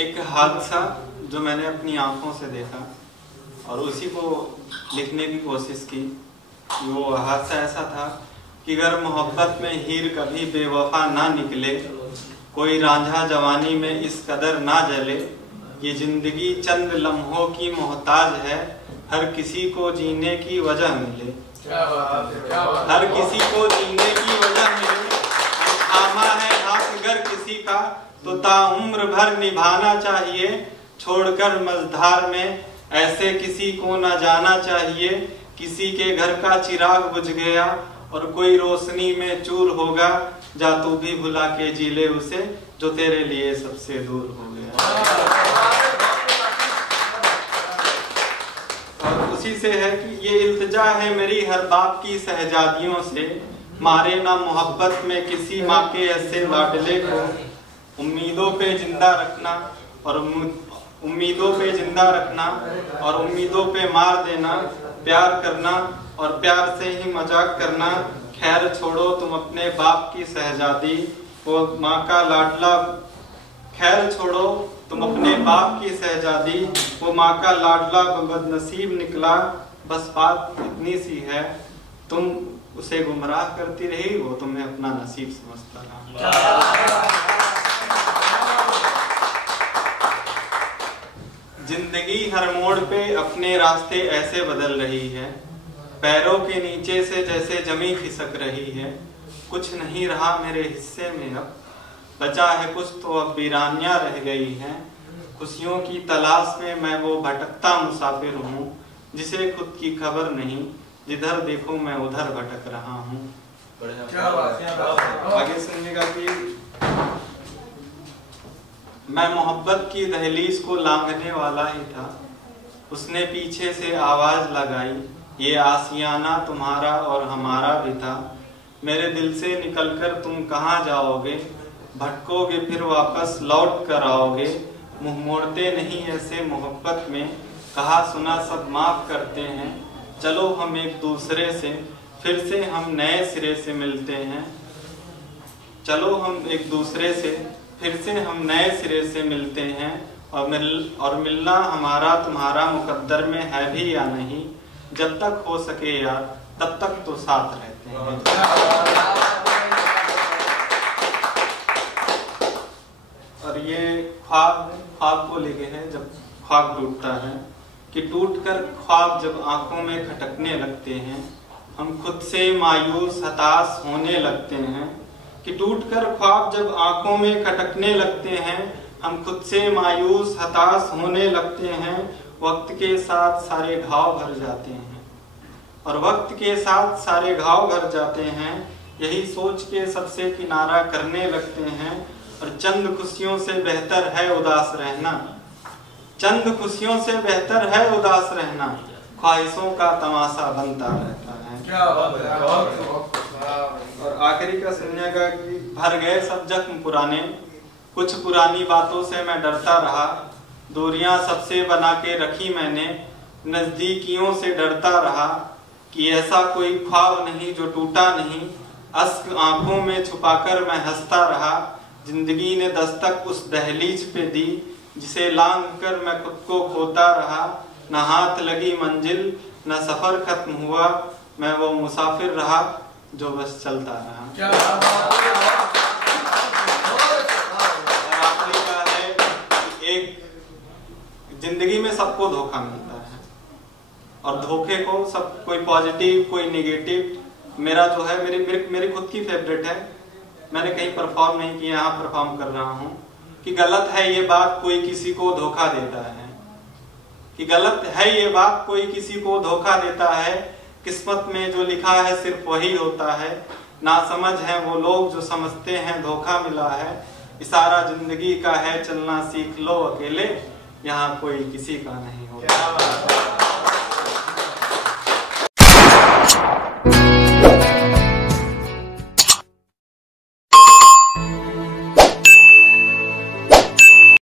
एक हादसा जो मैंने अपनी आंखों से देखा और उसी को लिखने की कोशिश की। वो हादसा ऐसा था कि अगर मोहब्बत में हीर कभी बेवफा ना निकले, कोई रांझा जवानी में इस कदर ना जले, ये जिंदगी चंद लम्हों की मोहताज है, हर किसी को जीने की वजह मिले। हर किसी को जीने की वजह मिले, थामा है हाथ अगर किसी का तो ताउम्र भर निभाना चाहिए। छोड़कर मझधार में ऐसे किसी को न जाना चाहिए। किसी के घर का चिराग बुझ गया और कोई रोशनी में चूर होगा, जा तू भी भुला के जी ले उसे जो तेरे लिए सबसे दूर हो गया। और उसी से है कि ये इल्तिजा है मेरी हर बाप की शहजादियों से, मारे ना मोहब्बत में किसी माँ के ऐसे लाडले को। उम्मीदों पे जिंदा रखना और उम्मीदों पे जिंदा रखना और उम्मीदों पे मार देना, प्यार करना और प्यार से ही मजाक करना। खैर छोड़ो तुम अपने बाप की शहजादी, वो माँ का लाडला। खैर छोड़ो तुम अपने बाप की शहजादी, वो माँ का लाडला बदनसीब निकला। बस बात इतनी सी है, तुम उसे गुमराह करती रही, वो तुम्हें अपना नसीब समझता रहा। जिंदगी हर मोड़ पे अपने रास्ते ऐसे बदल रही है, पैरों के नीचे से जैसे जमी खिसक रही है। कुछ नहीं रहा मेरे हिस्से में अब, बचा है कुछ तो अब वीरानियां रह गई हैं। खुशियों की तलाश में मैं वो भटकता मुसाफिर हूँ, जिसे खुद की खबर नहीं, जिधर देखो मैं उधर भटक रहा हूँ। आगे सुनिएगा कि मैं मोहब्बत की दहलीज को लांघने वाला ही था, उसने पीछे से आवाज लगाई, ये आसियाना तुम्हारा और हमारा भी था। मेरे दिल से निकलकर तुम कहाँ जाओगे, भटकोगे फिर वापस लौट कर आओगे। मुंह मोड़ते नहीं ऐसे मोहब्बत में, कहा सुना सब माफ करते हैं। चलो हम एक दूसरे से फिर से हम नए सिरे से मिलते हैं। चलो हम एक दूसरे से फिर से हम नए सिरे से मिलते हैं। और मिलना हमारा तुम्हारा मुकद्दर में है भी या नहीं, जब तक हो सके यार तब तक तो साथ रहते हैं। और ये ख्वाब को लेके है, जब ख्वाब टूटता है कि टूटकर ख्वाब जब आंखों में खटकने लगते हैं, हम खुद से मायूस हताश होने लगते हैं। कि टूटकर ख्वाब जब आंखों में खटकने लगते हैं, हम खुद से मायूस हताश होने लगते हैं। वक्त के साथ सारे घाव भर जाते हैं और वक्त के साथ सारे घाव भर जाते हैं। यही सोच के सबसे किनारा करने लगते हैं। और चंद खुशियों से बेहतर है उदास रहना, चंद खुशियों से बेहतर है उदास रहना, ख्वाहिशों का तमाशा बनता रहता है। और आखिरी का सुनिएगा कि भर गए सब जख्म पुराने, कुछ पुरानी बातों से मैं डरता रहा। दूरियां सबसे बना के रखी मैंने, नजदीकियों से डरता रहा। कि ऐसा कोई ख्वाब नहीं जो टूटा नहीं, अश्क आंखों में छुपाकर मैं हंसता रहा। जिंदगी ने दस्तक उस दहलीज पे दी, जिसे लांघ कर मैं खुद को खोता रहा। न हाथ लगी मंजिल न सफर खत्म हुआ, मैं वो मुसाफिर रहा जो बस चलता रहा। और आखिरी का है कि एक जिंदगी में सबको धोखा मिलता है और धोखे को सब कोई पॉजिटिव कोई नेगेटिव। मेरा जो है मेरी खुद की फेवरेट है, मैंने कहीं परफॉर्म नहीं किया, यहाँ परफॉर्म कर रहा हूँ कि गलत है ये बात कोई किसी को धोखा देता है, कि गलत है ये बात कोई किसी को धोखा देता है। किस्मत में जो लिखा है सिर्फ वही होता है, नासमझ हैं वो लोग जो समझते हैं धोखा मिला है। इशारा जिंदगी का है चलना सीख लो अकेले, यहाँ कोई किसी का नहीं होता।